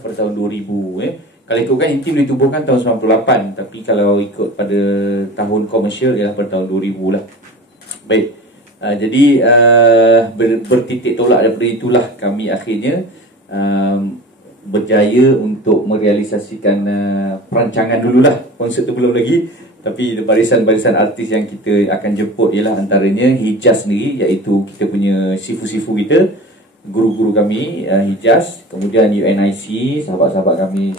pada tahun 2000 Kalau ikutkan Intim ditubuhkan tahun 98, tapi kalau ikut pada tahun komersial ialah pada tahun 2000 lah. Baik. Jadi bertitik tolak daripada itulah kami akhirnya berjaya untuk merealisasikan perancangan dululah. Konsert tu belum lagi, tapi barisan-barisan artis yang kita akan jemput ialah antaranya Hijaz sendiri, iaitu kita punya sifu-sifu kita, guru-guru kami Hijaz, kemudian UNIC, sahabat-sahabat kami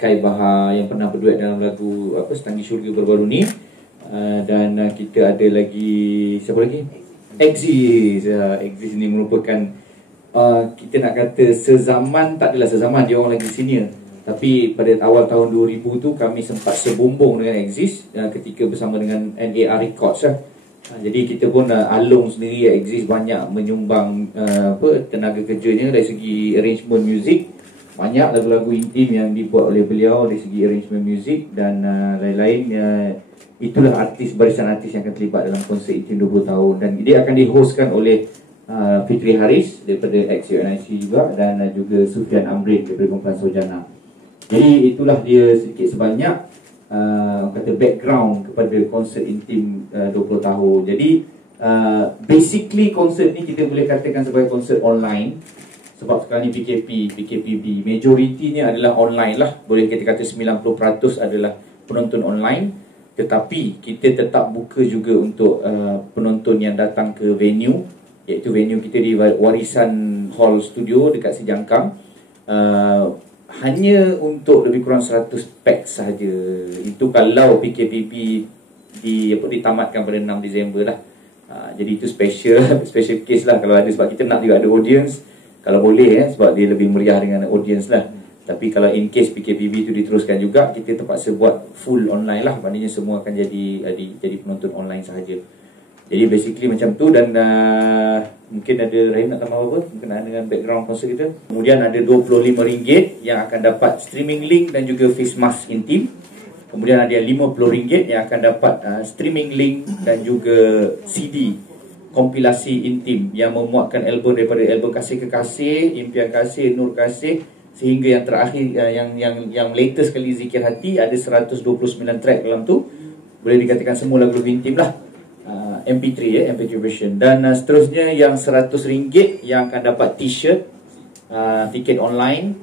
Kai Bahar yang pernah berduet dalam lagu Setanggi Syurga baru-baru ni, dan kita ada lagi siapa lagi? Exis. Exis ni merupakan kita nak kata sezaman, tak adalah sezaman, dia orang lagi senior, tapi pada awal tahun 2000 tu kami sempat sebumbung dengan Exis ketika bersama dengan NAR Records lah. Jadi kita pun Along sendiri Exis banyak menyumbang tenaga kerjanya dari segi arrangement muzik. Banyak lagu-lagu Intim yang dibuat oleh beliau dari segi arrangement muzik dan lain-lain. Itulah barisan artis yang akan terlibat dalam konsert Intim 20 tahun, dan dia akan dihostkan oleh Fitri Haris daripada ex-UNIC juga, dan juga Sufian Amrin daripada kumpulan Sojana. Jadi itulah dia sedikit sebanyak kata background kepada konsert Intim 20 tahun. Jadi basically konsert ni kita boleh katakan sebagai konsert online, sebab sekarang ni PKPB majoritinya adalah online lah. Boleh kita kata 90% adalah penonton online. Tetapi kita tetap buka juga untuk penonton yang datang ke venue, iaitu venue kita di Warisan Hall Studio dekat Sijangkang. Hanya untuk lebih kurang 100 pack sahaja. Itu kalau PKPB ditamatkan pada 6 Disember lah. Jadi itu special case lah kalau ada, sebab kita nak juga ada audience kalau boleh, sebab dia lebih meriah dengan audience lah. Tapi kalau in case PKPB itu diteruskan juga, kita terpaksa buat full online lah. Maknanya semua akan jadi penonton online sahaja. Jadi basically macam tu. Dan mungkin ada Rahim nak tambah apa berkenaan dengan background konsert kita. Kemudian ada RM25 yang akan dapat streaming link dan juga face mask Intim. Kemudian ada RM50 yang akan dapat streaming link dan juga CD kompilasi Intim yang memuatkan album daripada album Kasih Kekasih, Impian Kasih, Nur Kasih, sehingga yang terakhir yang latest kali Zikir Hati. Ada 129 track dalam tu. Boleh dikatakan semua lagu Intim lah. MP3 MP3 version. Dan seterusnya yang RM100 yang akan dapat t-shirt, tiket online,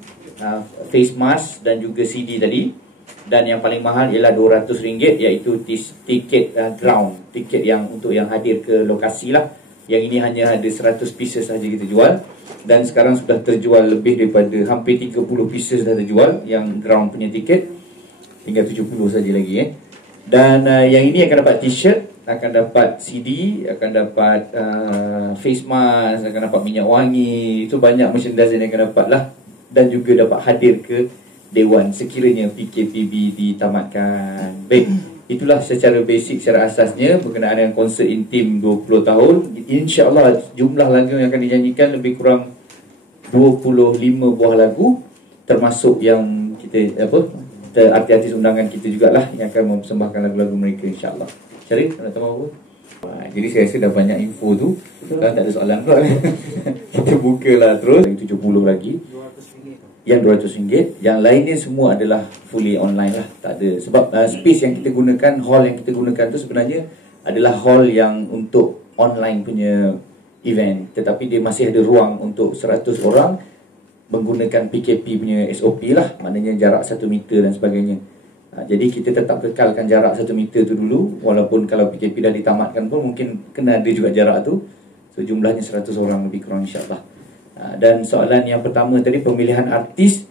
face mask dan juga CD tadi. Dan yang paling mahal ialah RM200, iaitu tiket ground, tiket yang untuk yang hadir ke lokasi lah. Yang ini hanya ada 100 pieces saja kita jual, dan sekarang sudah terjual lebih daripada hampir 30 pieces dah terjual yang ground punya tiket. Tinggal 70 saja lagi Dan yang ini akan dapat t-shirt, akan dapat CD, akan dapat face mask, akan dapat minyak wangi. Itu banyak merchandise yang akan dapat lah. Dan juga dapat hadir ke Dewan sekiranya PKPB ditamatkan. Baik, itulah secara basic, secara asasnya berkenaan dengan konsert Intim 20 tahun. InsyaAllah jumlah lagu yang akan dinyanyikan lebih kurang 25 buah lagu, termasuk yang kita artis-artis undangan kita jugalah yang akan mempersembahkan lagu-lagu mereka, insyaAllah. Syarif, nak tambah apa? Jadi saya rasa dah banyak info tu. Sekarang tak ada soalan pula. Kita bukalah terus. 70 lagi yang RM200. Yang lainnya semua adalah fully online lah. Tak ada. Sebab space yang kita gunakan, hall yang kita gunakan tu sebenarnya adalah hall yang untuk online punya event. Tetapi dia masih ada ruang untuk 100 orang menggunakan PKP punya SOP lah. Maknanya jarak 1 meter dan sebagainya. Jadi kita tetap kekalkan jarak 1 meter tu dulu. Walaupun kalau PKP dah ditamatkan pun mungkin kena ada juga jarak tu. So jumlahnya 100 orang lebih kurang, insyaAllah. Dan soalan yang pertama tadi, pemilihan artis.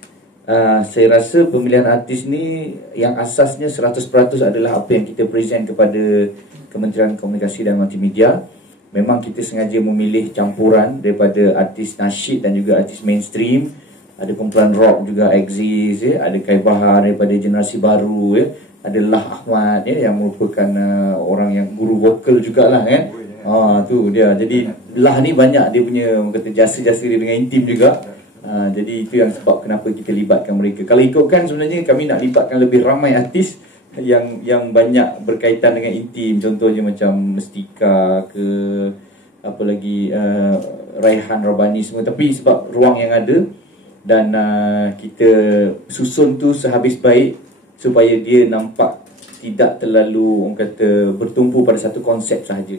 Saya rasa pemilihan artis ni yang asasnya 100% adalah apa yang kita present kepada Kementerian Komunikasi dan Multimedia. Memang kita sengaja memilih campuran daripada artis nasyid dan juga artis mainstream. Ada kumpulan rock juga, Exis, ada Kai Bahar daripada generasi baru, ada Lah Ahmad yang merupakan orang yang guru vokal jugalah tu dia. Jadi Lah ni banyak dia punya kata jasa-jasa dia dengan Intim juga. Jadi itu yang sebab kenapa kita libatkan mereka. Kalau ikutkan sebenarnya kami nak libatkan lebih ramai artis yang banyak berkaitan dengan Intim. Contohnya macam Mestika ke apa lagi, Raihan Robani semua. Tapi sebab ruang yang ada dan kita susun tu sehabis baik supaya dia nampak tidak terlalu orang kata bertumpu pada satu konsep sahaja.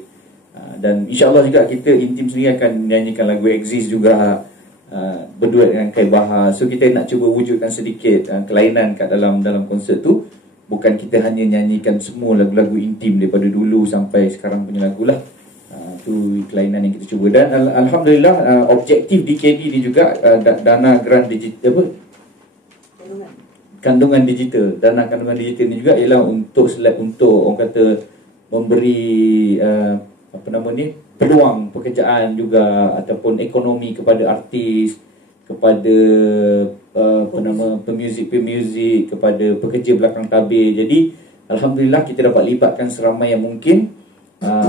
Dan insyaAllah juga kita Intim sendiri akan nyanyikan lagu Exist juga, berduet dengan Kai Bahar. So kita nak cuba wujudkan sedikit kelainan kat dalam konsert tu. Bukan kita hanya nyanyikan semua lagu-lagu Intim daripada dulu sampai sekarang punya lagu lah. Tu kelainan yang kita cuba. Dan Alhamdulillah objektif DKD ni juga dana grant digital kandungan digital. Dana kandungan digital ni juga ialah untuk orang kata memberi peluang pekerjaan juga ataupun ekonomi kepada artis, kepada pemuzik, kepada pekerja belakang tabir. Jadi alhamdulillah kita dapat libatkan seramai yang mungkin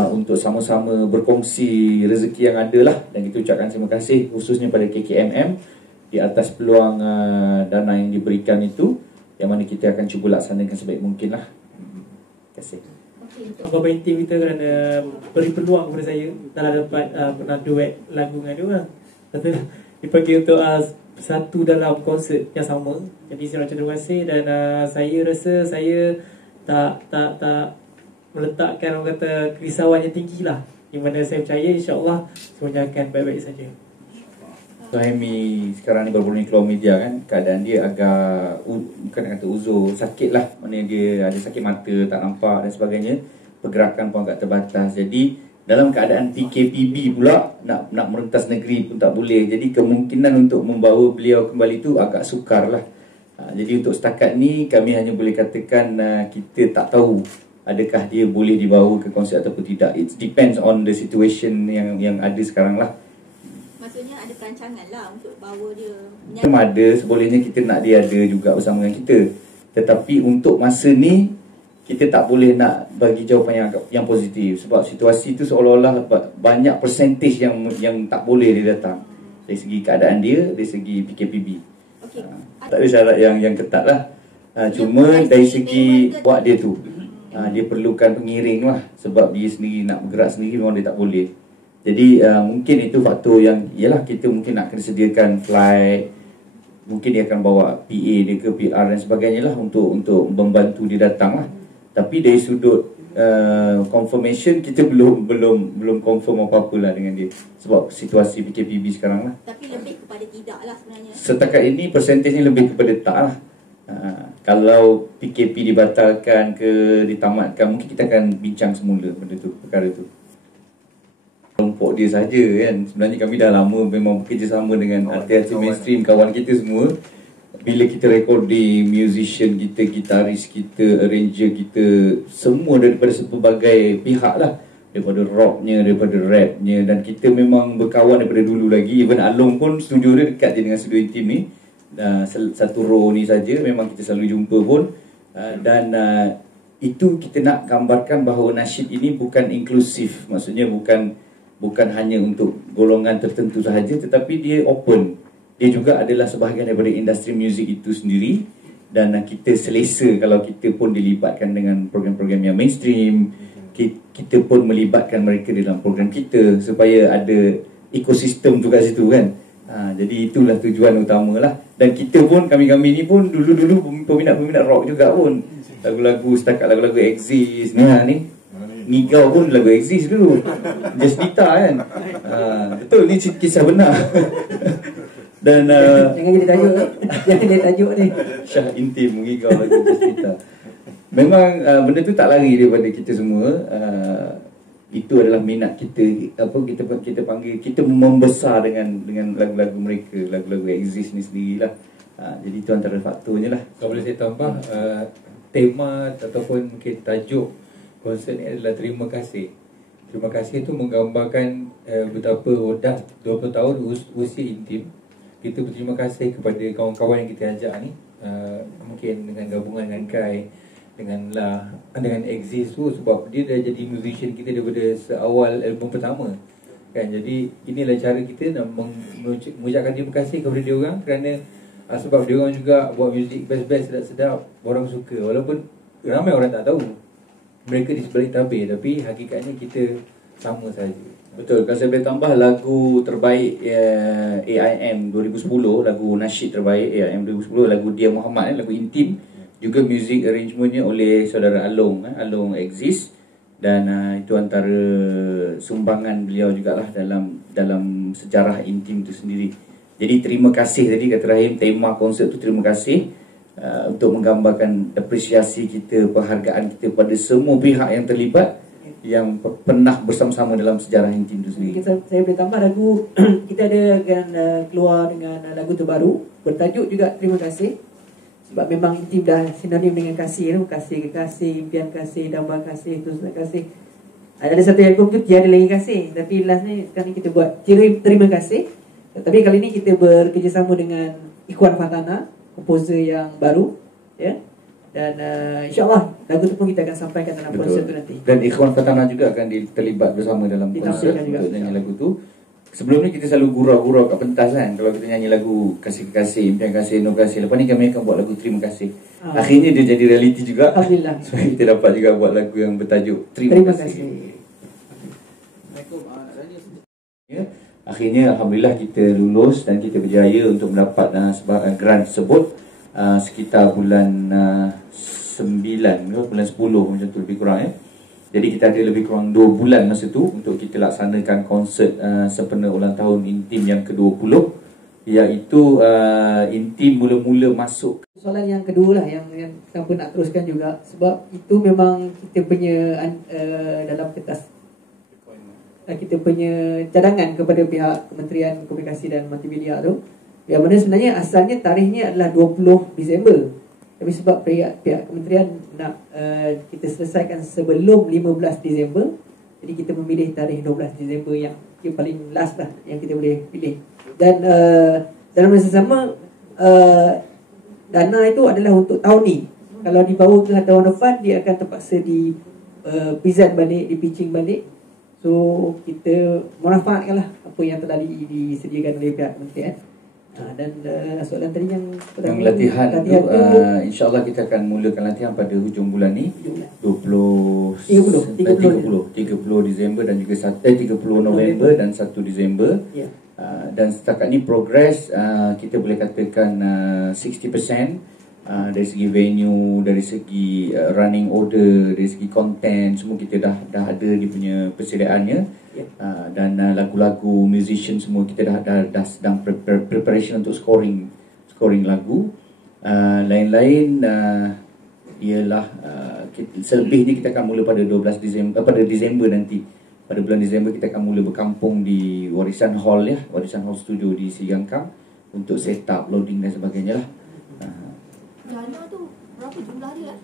untuk sama-sama berkongsi rezeki yang ada lah. Dan kita ucapkan terima kasih khususnya pada KKMM di atas peluang dana yang diberikan itu, yang mana kita akan cuba laksanakan sebaik mungkin lah. Terima kasih. Bapak Intim kita kerana beri peluang kepada saya telah dapat pernah duet lagu dengan dia orang. Dipanggil untuk satu dalam konsert yang sama. Jadi saya ucapkan terima kasih. Dan saya rasa saya tak meletakkan orang kata kerisauan yang tinggi lah, di mana saya percaya insyaAllah semuanya akan baik-baik saja. Suhaimi sekarang ni baru-baru ni keluar media kan, keadaan dia agak bukan kata uzur, sakit lah. Maknanya dia ada sakit mata, tak nampak dan sebagainya. Pergerakan pun agak terbatas. Jadi dalam keadaan PKPB pula nak merentas negeri pun tak boleh. Jadi kemungkinan untuk membawa beliau kembali tu agak sukar lah. Jadi untuk setakat ni kami hanya boleh katakan kita tak tahu adakah dia boleh dibawa ke konsert ataupun tidak. It depends on the situation yang ada sekarang lah. Maksudnya ada perancangan lah untuk bawa dia menyanyi. Ada, sebolehnya kita nak dia ada juga bersama dengan kita. Tetapi untuk masa ni kita tak boleh nak bagi jawapan yang positif. Sebab situasi tu seolah-olah banyak percentage yang tak boleh dia datang. Dari segi keadaan dia, dari segi PKPB. Okay. Tak ada syarat yang ketat lah. Cuma dari segi buat dia tu, dia perlukan pengiring lah. Sebab dia sendiri nak bergerak sendiri memang dia tak boleh. Jadi mungkin itu faktor yang ialah kita mungkin nak kena sediakan flight, mungkin dia akan bawa PA dia ke PR dan sebagainya lah untuk membantu dia datang lah. Tapi dari sudut confirmation kita belum confirm apa-apa lah dengan dia sebab situasi PKPB sekarang lah. Tapi lebih kepada tidak lah sebenarnya. Setakat ini persentasenya lebih kepada tak lah. Kalau PKP dibatalkan ke ditamatkan, mungkin kita akan bincang semula benda tu, perkara tu. Kelompok dia saja kan. Sebenarnya kami dah lama memang bekerjasama dengan artis-artis mainstream, kawan kita semua. Bila kita recording, musician kita, gitaris kita, arranger kita, semua daripada pelbagai pihak lah. Daripada rocknya, daripada rapnya. Dan kita memang berkawan daripada dulu lagi. Even Along pun studio dia dekat je dengan studio Intim ni. Satu row ni saja memang kita selalu jumpa pun. Dan itu kita nak gambarkan bahawa nasyid ini bukan inklusif. Maksudnya bukan hanya untuk golongan tertentu sahaja, tetapi dia open. Dia juga adalah sebahagian daripada industri muzik itu sendiri. Dan kita selesa kalau kita pun dilibatkan dengan program-program yang mainstream. Kita pun melibatkan mereka dalam program kita supaya ada ekosistem tu kat situ kan. Jadi itulah tujuan utama lah. Dan kita pun, kami-kami ni pun dulu-dulu peminat-peminat rock juga pun. Lagu-lagu setakat lagu-lagu Exist ni Ngigau pun lagu Exist dulu. Just Dita kan. Betul, ni kisah benar. Dan jangan jadi tajuk jangan jadi tajuk ni. Syah Intim Ngigau lagu Just Dita. Memang benda tu tak lari daripada kita semua. Itu adalah minat kita. Kita panggil, kita membesar dengan lagu-lagu mereka, lagu-lagu Exist ni sendirilah. Jadi itu antara faktornya lah. Kalau boleh saya tambah, tema ataupun mungkin tajuk konsert ni adalah terima kasih. Terima kasih tu menggambarkan betapa dah 20 tahun usia Intim. Kita berterima kasih kepada kawan-kawan yang kita ajak ni, mungkin dengan gabungan dengan Kai, dengan Exist tu, sebab dia dah jadi musician kita daripada seawal album pertama kan. Jadi inilah cara kita nak mengucapkan terima kasih kepada dia orang, kerana sebab dia orang juga buat muzik best-best, sedap-sedap, orang suka. Walaupun ramai orang tak tahu mereka di sebalik tabir, tapi hakikatnya kita sama saja. Betul, kalau saya boleh tambah lagu terbaik AIM 2010, lagu nasyid terbaik AIM 2010, lagu Dia Muhammad, lagu intim. Juga music arrangementnya oleh saudara Along, Along Exist. Dan itu antara sumbangan beliau jugalah dalam sejarah intim itu sendiri. Jadi terima kasih tadi kata Rahim, tema konsert tu terima kasih untuk menggambarkan apresiasi kita, penghargaan kita pada semua pihak yang terlibat yang pernah bersama-sama dalam sejarah intim itu sendiri. Saya boleh tambah lagu kita ada akan keluar dengan lagu terbaru bertajuk juga Terima Kasih. Sebab memang intim dah sinonim dengan kasih, kasih kekasih, impian kasih, dambaan kasih, teruslah kasih. Ada satu album tu tiada lagi kasih, tapi last ni sekarang ni kita buat terima kasih. Tapi kali ni kita bekerjasama dengan Ikhwan Fatana, komposer yang baru, ya. Dan insyaAllah lagu tu pun kita akan sampaikan dalam konser tu nanti. Dan Ikhwan Fatana juga akan terlibat bersama dalam konser untuk nyanyi lagu tu. Sebelum ni kita selalu gurau-gurau kat pentas kan, kalau kita nyanyi lagu kasih-kasih, impian kasih, no kasih. Lepas ni kami akan buat lagu terima kasih. Akhirnya dia jadi realiti juga. Alhamdulillah. Sebab kita dapat juga buat lagu yang bertajuk Terima kasih. Ya, akhirnya Alhamdulillah kita lulus dan kita berjaya untuk mendapat grant tersebut sekitar bulan 9 ke bulan 10 macam tu lebih kurang ya. Jadi kita ada lebih kurang 2 bulan masa tu untuk kita laksanakan konsert sempena ulang tahun intim yang ke-20, iaitu intim mula-mula masuk. Soalan yang kedua lah yang tanpa nak teruskan juga, sebab itu memang kita punya dalam kertas kita punya cadangan kepada pihak Kementerian Komunikasi dan Multimedia tu, yang mana sebenarnya asalnya tarikhnya adalah 20 Disember. Tapi sebab pihak kementerian nak kita selesaikan sebelum 15 Disember, jadi kita memilih tarikh 12 Disember yang paling last lah yang kita boleh pilih. Dan dalam masa sama dana itu adalah untuk tahun ni. Kalau dibawa ke tahun depan, dia akan terpaksa di present balik, di pitching balik. So kita manfaatkanlah apa yang telah disediakan oleh pihak kementerian. Dan soalan tadi yang latihan tu insyaAllah kita akan mulakan latihan pada hujung bulan ni 30 Disember dan juga 30 November dan 1 Disember. Dan setakat ni progress kita boleh katakan 60% dari segi venue, dari segi running order, dari segi content, semua kita dah ada dia punya persediaannya. Dan lagu-lagu, musician semua kita dah sedang preparation untuk scoring lagu. Lain-lain ialah selebihnya kita akan mula pada 12 Disember, pada Disember nanti. Pada bulan Disember kita akan mula berkampung di Warisan Hall ya, Warisan Hall Studio di Sigangkang untuk set up, loading dan sebagainya lah. Dana tu berapa jumlah dia?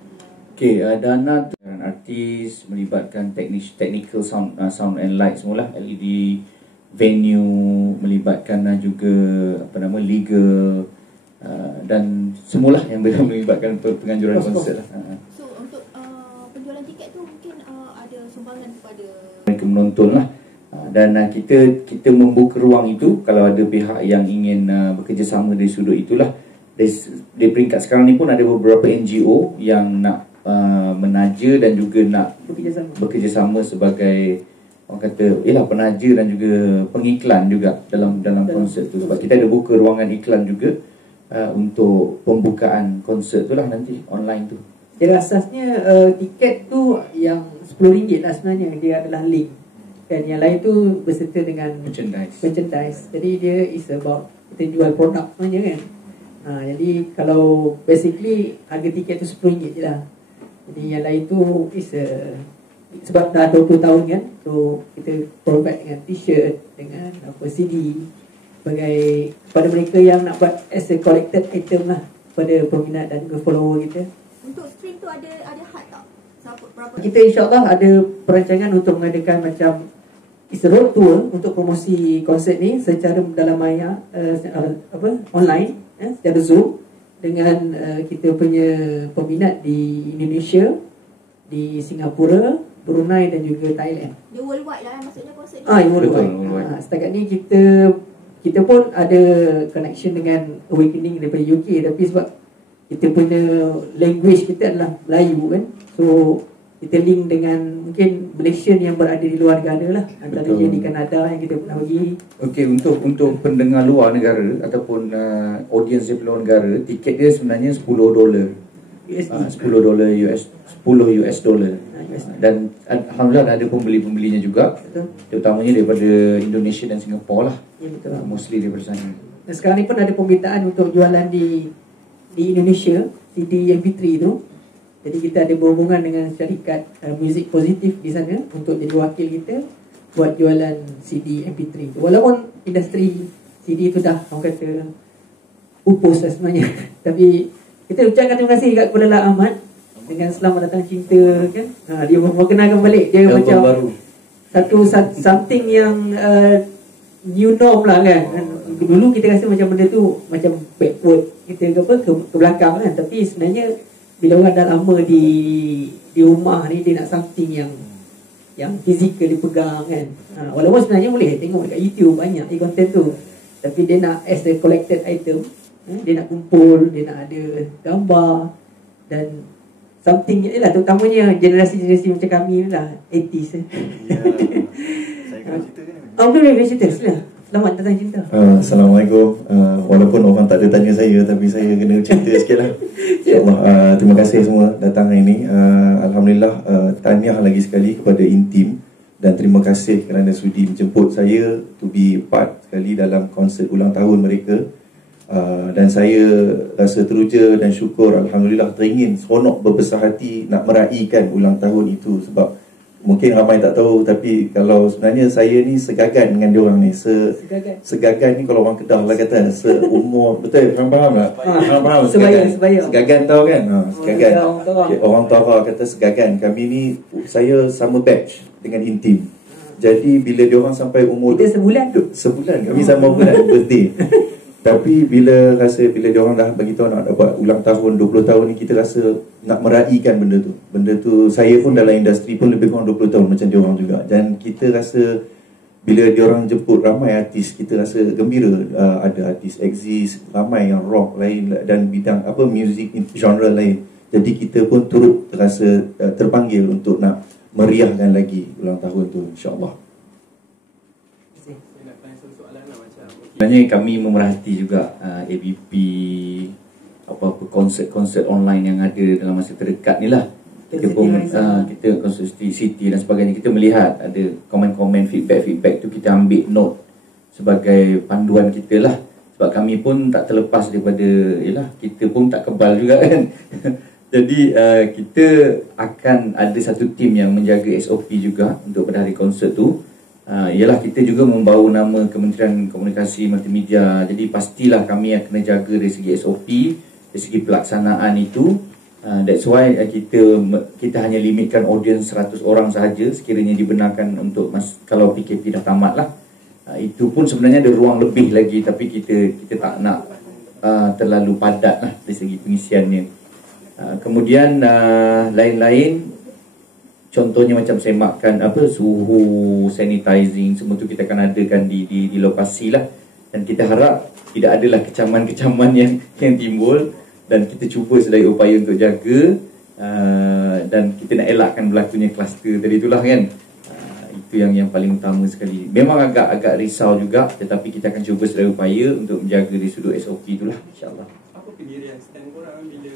Okey, dana artis melibatkan technical sound and light semualah, LED, venue melibatkan juga legal dan semualah yang melibatkan penganjuran konsert lah. So untuk penjualan tiket tu mungkin ada sumbangan kepada mereka menonton lah. Dan kita membuka ruang itu kalau ada pihak yang ingin bekerjasama dari sudut itulah. Di peringkat sekarang ni pun ada beberapa NGO yang nak menaja dan juga nak bekerjasama sebagai orang kata penaja dan juga pengiklan juga dalam konsert tu. Sebab kita ada buka ruangan iklan juga untuk pembukaan konsert tu lah nanti online tu. Jadi asasnya tiket tu yang RM10 lah sebenarnya, dia adalah link. Dan yang lain tu berserta dengan merchandise. Jadi dia is about kita jual produk sebenarnya kan. Jadi kalau basically harga tiket tu RM10 je lah. Jadi yang lain tu is sebab dah 20 tahun kan, so kita provide dengan t-shirt, dengan CD sebagai pada mereka yang nak buat as a collected item lah pada peminat dan juga follower kita. Untuk stream tu ada had tak? Berapa? Kita insyaAllah ada perancangan untuk mengadakan macam road tour untuk promosi konsert ni secara dalam maya online secara Zoom dengan kita punya peminat di Indonesia, di Singapura, Brunei dan juga Thailand. Dia worldwide lah maksudnya konsert ni. Worldwide. Setakat ni kita pun ada connection dengan Awakening daripada UK, tapi sebab kita punya language kita adalah Melayu kan, so kita link dengan mungkin Malaysian yang berada di luar negara lah, antaranya di Kanada yang kita pernah pergi. Okey, untuk pendengar luar negara ataupun audience di luar negara, tiket dia sebenarnya $10. $10 US dollar. Dan alhamdulillah ada pembeli-pembelinya juga. Betul. Terutamanya daripada Indonesia dan Singapura lah. Ya, betul. Mostly daripada sana. Dan sekarang ni pun ada permintaan untuk jualan di Indonesia CD MP3 tu. Jadi kita ada berhubungan dengan syarikat Muzik Positif di sana untuk jadi wakil kita buat jualan CD MP3 tu. Walaupun industri CD tu dah orang kata upus lah sebenarnya. Tapi kita ucapkan terima kasih kepada La Ahmad dengan Selamat Datang Cinta kan. Dia memperkenalkan balik dia Album macam baru. something yang new norm lah kan. Dulu kita rasa macam benda tu macam backward, kita ke belakang kan. Tapi sebenarnya bila orang dah lama di rumah ni, dia nak something yang fizikal dipegang kan. Walaupun sebenarnya boleh tengok dekat YouTube banyak content tu, tapi dia nak as a collected item. Dia nak kumpul, dia nak ada gambar dan something lah, terutamanya generasi-generasi macam kami lah, 80s Ya, saya kena cerita kan? boleh cerita, sila. Selamat Datang Cinta. Assalamualaikum. Walaupun orang tak ada tanya saya, tapi saya kena cerita sikit lah. InsyaAllah, terima kasih semua datang hari ini. Alhamdulillah, tahniah lagi sekali kepada Intim. Dan terima kasih kerana sudi menjemput saya to be part sekali dalam konsert ulang tahun mereka. Dan saya rasa teruja dan syukur, Alhamdulillah, teringin seronok berbesar hati nak meraihkan ulang tahun itu. Sebab mungkin ramai tak tahu, tapi kalau sebenarnya saya ni segagan dengan diorang ni. Segagan ni kalau orang Kedah lah kata, seumur, betul? Faham tak? Faham? Sebaya. Segagan tahu kan? Segagan. Orang Tara kata segagan. Kami ni, saya sama batch dengan Intim. Jadi bila diorang sampai umur Kita sebulan, kami sama bulan birthday. Tapi bila diorang dah beritahu nak dapat ulang tahun 20 tahun ni, kita rasa nak meraihkan benda tu. Benda tu, saya pun dalam industri pun lebih kurang 20 tahun macam diorang juga. Dan kita rasa bila diorang jemput ramai artis, kita rasa gembira. Ada artis exist, ramai yang rock lain dan bidang music genre lain. Jadi kita pun turut terasa terpanggil untuk nak meriahkan lagi ulang tahun tu, insyaAllah. Sebenarnya kami memerhati juga ABP, apa-apa konsert-konsert online yang ada dalam masa terdekat ni lah. Kita pun kita konsert City dan sebagainya, kita melihat ada komen-komen, feedback tu kita ambil note sebagai panduan kita lah. Sebab kami pun tak terlepas daripada, kita pun tak kebal juga kan. Jadi kita akan ada satu tim yang menjaga SOP juga untuk pada hari konsert tu. Ialah kita juga membawa nama Kementerian Komunikasi Multimedia. Jadi pastilah kami akan kena jaga dari segi SOP, dari segi pelaksanaan itu. That's why kita hanya limitkan audience 100 orang sahaja sekiranya dibenarkan untuk kalau PKP dah tamat lah. Itu pun sebenarnya ada ruang lebih lagi, tapi kita tak nak terlalu padat lah dari segi pengisiannya. Kemudian lain-lain, contohnya macam semakkan suhu, sanitizing, semua tu kita akan adakan di lokasi lah. Dan kita harap tidak adalah kecaman-kecaman yang timbul, dan kita cuba sedaya upaya untuk jaga, dan kita nak elakkan berlakunya kluster tadi itulah kan. Itu yang paling utama sekali. Memang agak risau juga, tetapi kita akan cuba sedaya upaya untuk menjaga dari sudut SOP itulah, insyaAllah. Apa pendirian stand korang bila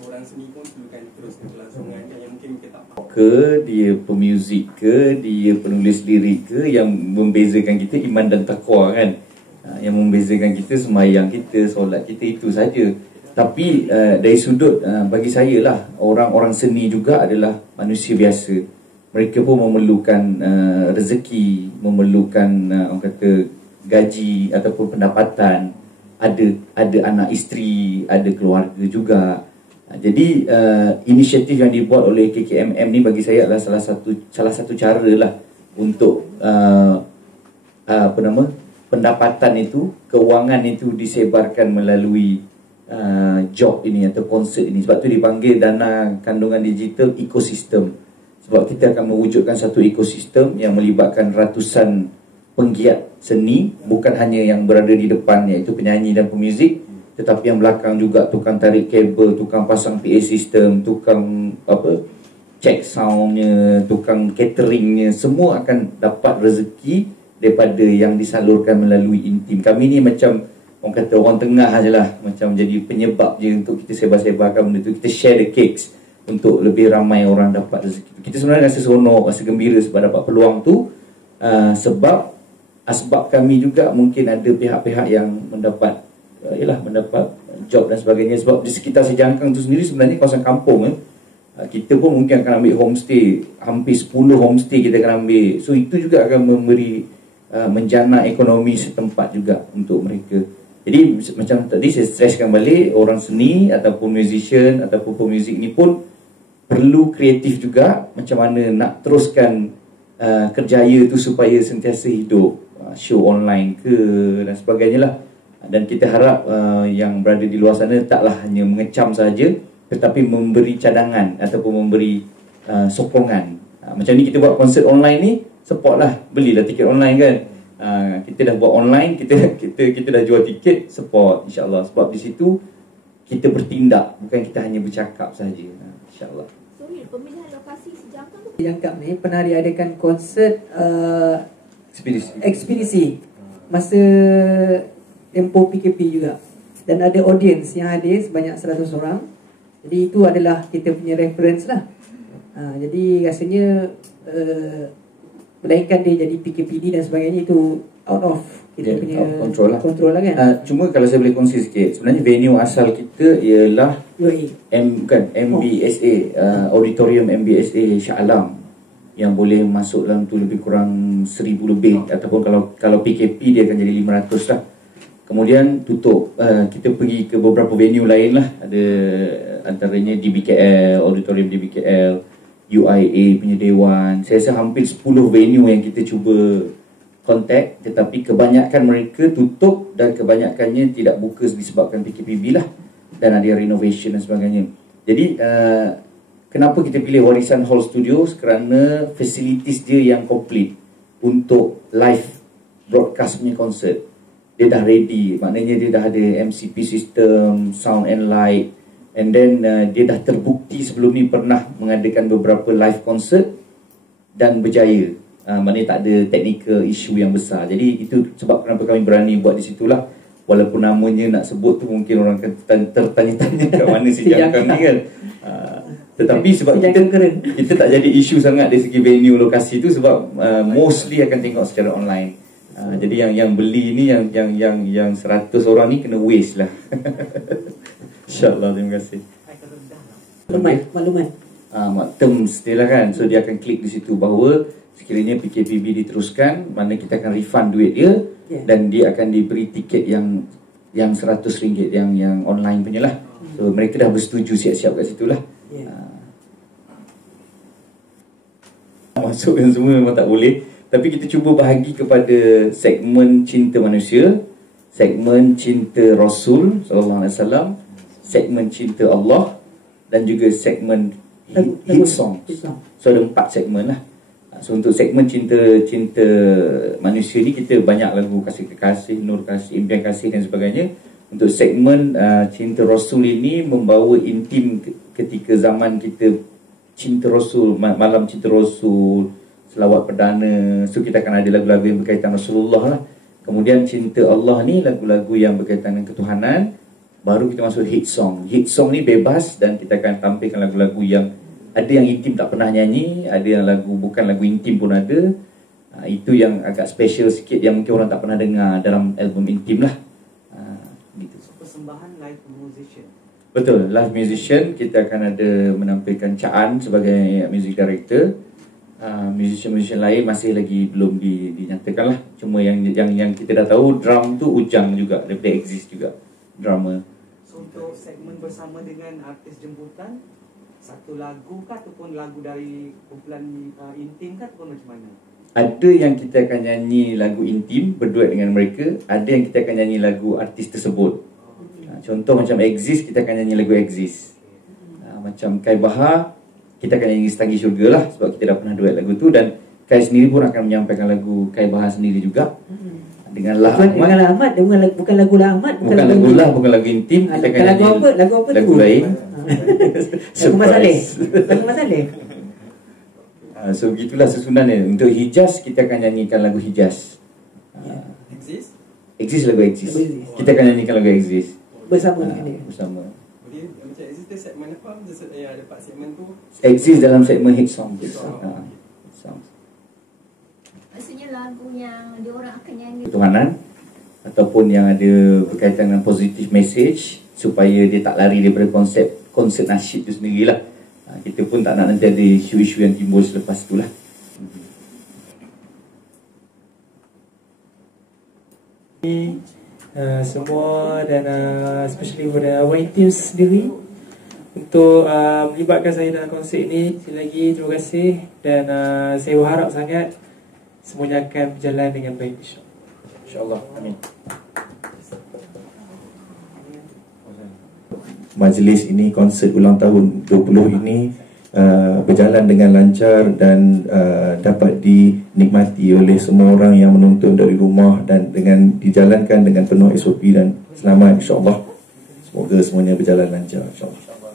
orang seni pun perlukan terus kelangsungan yang mungkin kita tak faham? Ke dia pemuzik ke, dia penulis lirik ke, yang membezakan kita iman dan takwa kan. Yang membezakan kita sembahyang kita, solat kita, itu saja. Tapi dari sudut bagi saya lah, orang-orang seni juga adalah manusia biasa. Mereka pun memerlukan rezeki, memerlukan orang kata gaji ataupun pendapatan. Ada anak isteri, ada keluarga juga. Jadi inisiatif yang dibuat oleh KKMM ni bagi saya adalah salah satu cara lah untuk pendapatan itu, kewangan itu disebarkan melalui job ini atau konsert ini. Sebab tu dipanggil dana kandungan digital ekosistem. Sebab kita akan mewujudkan satu ekosistem yang melibatkan ratusan penggiat seni, bukan hanya yang berada di depan iaitu penyanyi dan pemuzik, tetapi yang belakang juga tukang tarik kabel, tukang pasang PA system, tukang check soundnya, tukang cateringnya, semua akan dapat rezeki daripada yang disalurkan melalui Intim. Kami ni macam orang kata orang tengah je lah, macam jadi penyebab je untuk kita sebar-sebarkan benda tu. Kita share the cakes untuk lebih ramai orang dapat rezeki. Kita sebenarnya rasa seronok, rasa gembira sebab dapat peluang tu, sebab asbab kami juga mungkin ada pihak-pihak yang mendapat mendapat job dan sebagainya. Sebab di sekitar Sejangkang tu sendiri sebenarnya kawasan kampung kita pun mungkin akan ambil homestay, hampir 10 homestay kita akan ambil. So itu juga akan memberi menjana ekonomi setempat juga untuk mereka. Jadi macam tadi saya stresskan balik, orang seni ataupun musician ataupun pemuzik ni pun perlu kreatif juga, macam mana nak teruskan kerjaya tu supaya sentiasa hidup, show online ke dan sebagainya lah. Dan kita harap yang berada di luar sana taklah hanya mengecam saja, tetapi memberi cadangan ataupun memberi sokongan. Macam ni kita buat konsert online ni, support lah, belilah tiket online kan. Kita dah buat online, kita dah jual tiket, support insyaAllah. Sebab di situ kita bertindak, bukan kita hanya bercakap saja, insyaAllah. Sorry, pemilihan lokasi Sejangkang tu Sejangkang ni pernah diadakan konsert ekspedisi masa tempoh PKP juga, dan ada audience yang hadir sebanyak 100 orang. Jadi itu adalah kita punya reference lah. Jadi rasanya melainkan dia jadi PKPD dan sebagainya, itu out of kita punya control lah kan. Cuma kalau saya boleh kongsi sikit, sebenarnya venue asal kita ialah MBSA, Auditorium MBSA Shah Alam, yang boleh masuk dalam tu lebih kurang 1000 lebih, ataupun kalau PKP dia akan jadi 500 lah. Kemudian tutup, kita pergi ke beberapa venue lain lah. Ada antaranya DBKL, Auditorium DBKL, UIA punya Dewan. Saya rasa hampir 10 venue yang kita cuba kontak, tetapi kebanyakan mereka tutup dan kebanyakannya tidak buka disebabkan PKPB lah, dan ada renovation dan sebagainya. Jadi kenapa kita pilih Warisan Hall Studios? Kerana facilities dia yang komplit untuk live broadcast punya konsert. Dia dah ready, maknanya dia dah ada MCP system, sound and light, and then dia dah terbukti sebelum ni pernah mengadakan beberapa live concert dan berjaya. Maknanya tak ada technical issue yang besar. Jadi itu sebab kenapa kami berani buat di situlah. Walaupun namanya nak sebut tu mungkin orang akan tertanya-tanya kat mana Sejangkang ni kan. Tetapi sebab kita tak jadi isu sangat dari segi venue lokasi tu, sebab mostly akan tengok secara online. Jadi yang beli ni yang 100 orang ni kena waste lah. InsyaAllah, terima kasih. Maklumat terms dia lah kan. So dia akan klik di situ bahawa sekiranya PKPB diteruskan, mana kita akan refund duit dia, dan dia akan diberi tiket yang RM100 yang online punya lah. So mereka dah bersetuju siap-siap kat situ lah. Masukkan semua memang tak boleh, tapi kita cuba bahagi kepada segmen cinta manusia, segmen cinta Rasul SAW, segmen cinta Allah, dan juga segmen hit song. So ada 4 segmen lah. So untuk segmen cinta manusia ni, kita banyak lagu kasih kekasih, nur kasih, impian kasih dan sebagainya. Untuk segmen cinta Rasul ini membawa intim ketika zaman kita cinta Rasul, malam cinta Rasul, selawat perdana. So kita akan ada lagu-lagu yang berkaitan Rasulullah lah. Kemudian cinta Allah ni lagu-lagu yang berkaitan dengan ketuhanan. Baru kita masuk hit song. Hit song ni bebas, dan kita akan tampilkan lagu-lagu yang ada yang intim tak pernah nyanyi, ada yang lagu bukan lagu intim pun ada. Itu yang agak special sikit, yang mungkin orang tak pernah dengar dalam album intim lah. Gitu. Persembahan live musician. Betul, live musician. Kita akan ada menampilkan Caan sebagai music director. Musician-musician lain masih lagi belum dinyatakan lah. Cuma yang kita dah tahu, drum tu Ujang juga, dia exist juga, drummer. So untuk segmen bersama dengan artis jemputan, satu lagu kah ataupun lagu dari kumpulan intim kah ataupun macam mana? Ada yang kita akan nyanyi lagu intim berduet dengan mereka, ada yang kita akan nyanyi lagu artis tersebut. Contoh macam Exist, kita akan nyanyi lagu Exist. Macam Kai Bahar, kita akan nyanyi Setanggi Syurga lah, sebab kita dah pernah duet lagu tu. Dan Kai sendiri pun akan menyampaikan lagu Kai Bahar sendiri juga. Dengan lah Dengan lah Ahmad, bukan lagu lah Ahmad, bukan lagu lah, bukan lagu intim. Kita akan lagu nyanyi apa? Lagu apa lagu tu? lain. Lagu Mas Saleh. Lagu Mas Saleh. So begitulah susunannya. Untuk Hijaz kita akan nyanyikan lagu Hijaz. Exist? Exist lagu Exist. Lagu Exist. Kita akan nyanyikan lagu Exist Bersama dengan dia. bersama. Boleh macam exist tu segmen apa? Yang ada 4 segmen tu. Exist dalam segmen hit songs. Songs. Maksudnya lagu yang diorang akan nyanyi. Ketuhanan ataupun yang ada berkaitan dengan positive message supaya dia tak lari daripada konsep nasyid tu sendirilah. Kita pun tak nak nanti ada isu-isu yang timbul selepas itulah. Semua dan especially kepada Wine Team sendiri untuk melibatkan saya dalam konsert ini. Sekali lagi terima kasih dan saya berharap sangat semuanya akan berjalan dengan baik, insyaAllah. Amin. Majlis ini, konsert ulang tahun 20 ini berjalan dengan lancar dan dapat dinikmati oleh semua orang yang menonton dari rumah dan dengan dijalankan dengan penuh SOP dan selamat, insyaAllah. Semoga semuanya berjalan lancar, insyaAllah.